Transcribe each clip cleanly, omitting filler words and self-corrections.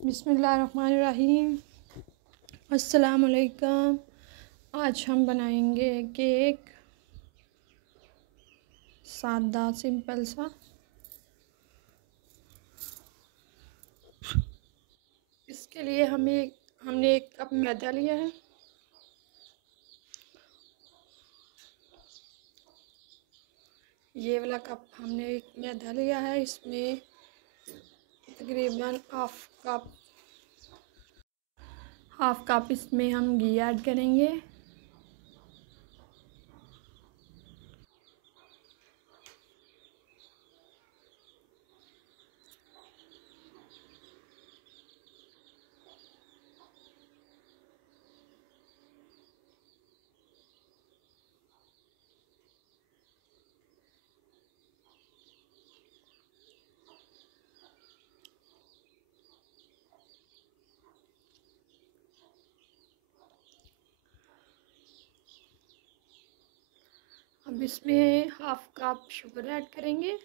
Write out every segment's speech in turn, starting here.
बिस्मिल्लाहिर्रहमानिर्रहीम। अस्सलामुअलैकुम। आज हम बनाएंगे केक, सादा सिंपल सा। इसके लिए हमने एक कप मैदा लिया है। ये वाला कप हमने एक मैदा लिया है। इसमें तकरीबन हाफ कप इसमें हम घी ऐड करेंगे। अब इसमें हाफ कप शुगर ऐड करेंगे।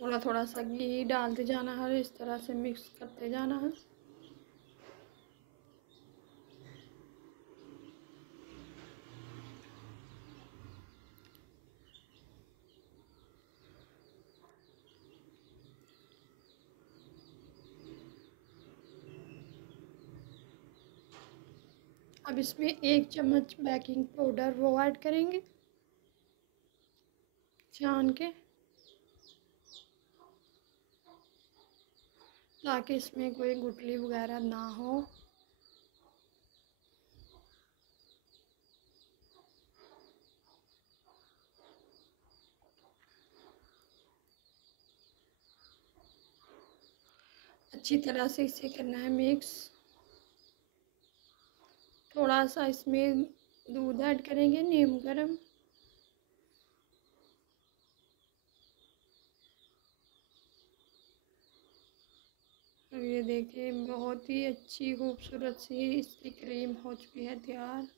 थोड़ा थोड़ा सा घी डालते जाना है, इस तरह से मिक्स करते जाना है। अब इसमें 1 चम्मच बेकिंग पाउडर वो ऐड करेंगे छान के, ताकि इसमें कोई गुठली वगैरह ना हो। अच्छी तरह से इसे करना है मिक्स। थोड़ा सा इसमें दूध ऐड करेंगे, नींबू गरम। और ये देखिए बहुत ही अच्छी खूबसूरत सी इसकी क्रीम हो चुकी है तैयार।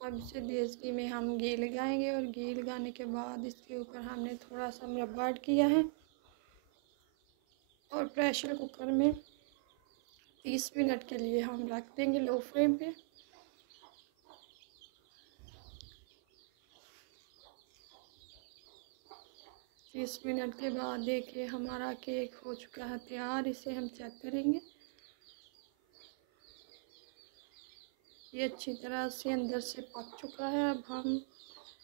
अब इसे देसी में हम घी लगाएंगे और घी लगाने के बाद इसके ऊपर हमने थोड़ा सा मुरब्बा ऐड किया है और प्रेशर कुकर में 30 मिनट के लिए हम रख देंगे लो फ्लेम पे। तीस मिनट के बाद देखिए हमारा केक हो चुका है तैयार। इसे हम चेक करेंगे। ये अच्छी तरह से अंदर से पक चुका है। अब हम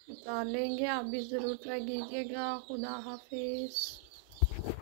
उतार लेंगे। आप भी ज़रूर ट्राई कीजिएगा। खुदा हाफिज़।